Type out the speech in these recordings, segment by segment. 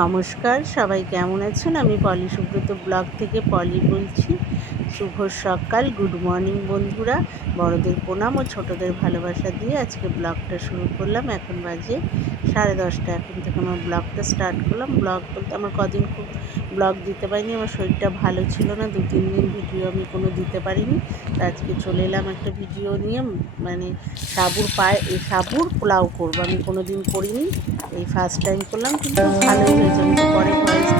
নমস্কার, সবাই কেমন আছেন? আমি পলি সুব্রত ব্লগ থেকে পলি বলছি। শুভ সকাল, গুড মর্নিং বন্ধুরা। বড়দের প্রণাম ও ছোটদের ভালোবাসা দিয়ে আজকে ব্লগটা শুরু করলাম। এখন বাজে সাড়ে দশটা। এখন থেকে আমার ব্লগটা স্টার্ট করলাম। ব্লগ বলতে আমার কদিন খুব ব্লগ দিতে পারিনি, আমার শরীরটা ভালো ছিল না। দু, তিন দিন ভিডিও আমি কোনো দিতে পারিনি। তা আজকে চলে এলাম একটা ভিডিও নিয়ে। মানে সাবুর পায়ে, সাবুর পোলাও করব। আমি কোনো দিন করিনি। এই ফার্স্ট টাইম করলাম কিন্তু ভালোই হয়েছে। পরে ভয়েস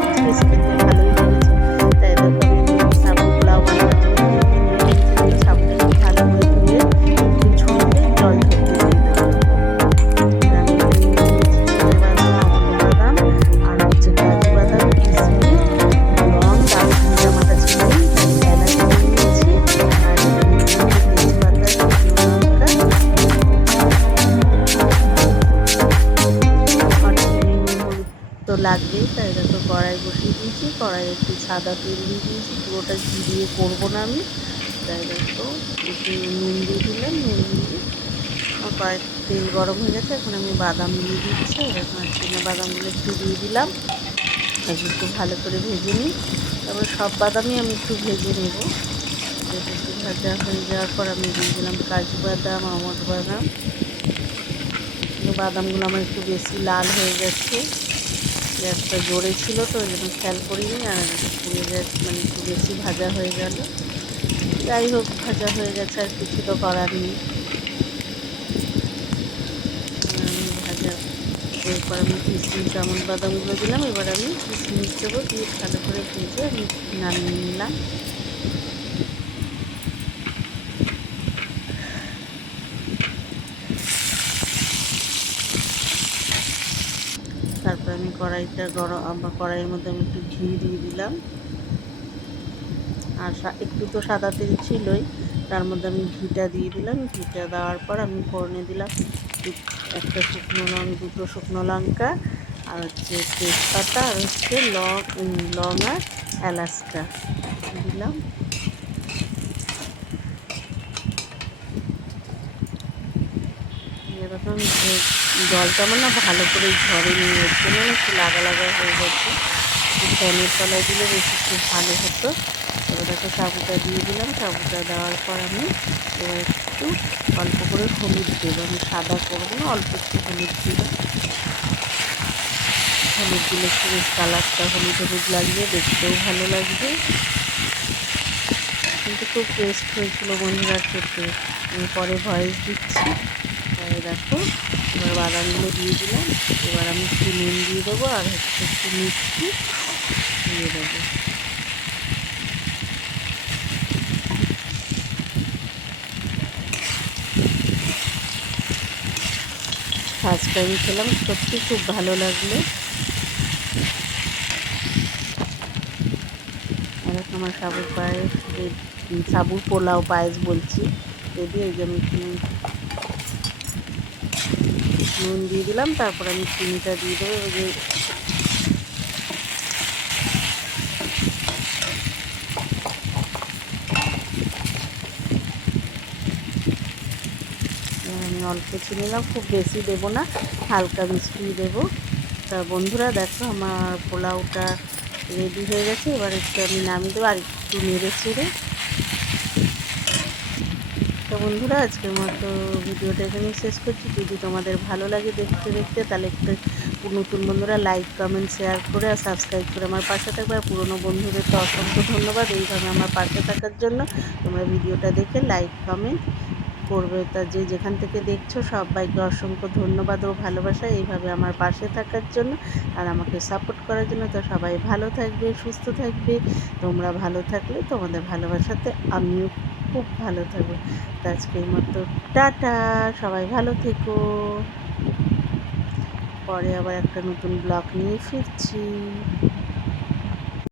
তো লাগবেই তাই এটা তো কড়াই বসিয়ে দিয়েছি কড়াই একটু সাদা তেল দিয়ে দিয়েছি, পুরোটা ঘি দিয়ে করব না আমি। তাই দেখো একটু নুন দিয়ে দিলাম, নুন দিয়ে আমার কড়াই তেল গরম হয়ে গেছে, এখন আমি বাদাম দিয়ে দিচ্ছি এরকম চিনে বাদামগুলো একটু দিয়ে দিলাম। একটু ভালো করে ভেজে নিই। তারপর সব বাদামই আমি একটু ভেজে নেব। একটু ভাজা হয়ে যাওয়ার পর আমি দিয়ে দিলাম কাজু বাদাম, আমন্ড বাদাম। বাদামগুলো আমার একটু বেশি লাল হয়ে গেছে। গ্যাসটা জোরে ছিল তো, ওই জন্য খেয়াল করিনি। আর পুড়ে মানে একটু বেশি ভাজা হয়ে গেল। যাই হোক, ভাজা হয়ে গেছে, আর কিছু তো করার নেই। ভাজা, এরপর আমি কিশমিশ, আমন বাদামগুলো দিলাম। এবার আমি কিশমিশ দেবো, দিয়ে ভালো করে ভেজে আমি নামিয়ে নিলাম তারপর আমি কড়াইটা গরম কড়াইয়ের মধ্যে আমি একটু ঘি দিয়ে দিলাম। আর একটু তো সাদা তেল ছিলই, তার মধ্যে আমি ঘিটা দিয়ে দিলাম। ঘিটা দেওয়ার পর আমি ফোড়নে দিলাম। একটা শুকনো লঙ্কা দুটো শুকনো লঙ্কা, আর হচ্ছে তেজপাতা, আর হচ্ছে লং লং আর এলাচটা দিলাম। এরকম জলটা আমার না ভালো করে ঝরেনি এর জন্য একটু লাগা লাগা হয়ে গেছে। ফ্যানের তলায় দিলে বেশি খুব ভালো হতো। এবার একটু সাবুটা দিয়ে দিলাম, সাবুটা দেওয়ার পর আমি এবার একটু অল্প করে হলুদ দেবো। আমি সাদা করব না, অল্প একটু হলুদ দিলাম হলুদ দিলে একটু বেশ কালারটা হলুদ হলুদ লাগবে, দেখতেও ভালো লাগবে। কিন্তু খুব টেস্ট হয়েছিল বন্ধুরা খেতে। আমি পরে ভয়েস দিচ্ছি। দেখো, এবার বাদামগুলো দিয়ে দিলাম। এবার আমি একটু নুন দিয়ে দেবো আর হচ্ছে একটু মিষ্টি দিয়ে দেবো। ফার্স্ট টাইম খেলাম, সত্যি খুব ভালো লাগল। আমার সাবুর পায়েস সাবুর পোলাও পায়েস বলছি। রেডি ওই যে আমি নুন দিয়ে দিলাম, তারপর আমি চিনিটা দিয়ে দেবো ওই যে আমি অল্প চিনি দিলাম, খুব বেশি দেবো না, হালকা মিষ্টি দেবো। তা বন্ধুরা, দেখো আমার পোলাওটা রেডি হয়ে গেছে, এবার একটু আমি নামিয়ে দেবো, আর একটু নেড়ে চেড়ে বন্ধুরা, আজকের মতো ভিডিওটা এখানেই শেষ করছি। যদি তোমাদের ভালো লাগে দেখতে দেখতে, তাহলে একটু নতুন বন্ধুরা লাইক কমেন্ট শেয়ার করে আর সাবস্ক্রাইব করে আমার পাশে থাকবে। আর পুরনো বন্ধুদের তো অসংখ্য ধন্যবাদ এইভাবে আমার পাশে থাকার জন্য। তোমরা ভিডিওটা দেখে লাইক কমেন্ট করবে। তা যে যেখান থেকে দেখছ, সবাইকে অসংখ্য ধন্যবাদ ও ভালোবাসা এইভাবে আমার পাশে থাকার জন্য আর আমাকে সাপোর্ট করার জন্য। তো সবাই ভালো থাকবে, সুস্থ থাকবে। তোমরা ভালো থাকলে তোমাদের ভালোবাসাতে আমিও খুব ভালো থাকব তো আজকের মতো। টাটা, সবাই ভালো থেকো। পরে আবার একটা নতুন ব্লগ নিয়ে ফিরছি।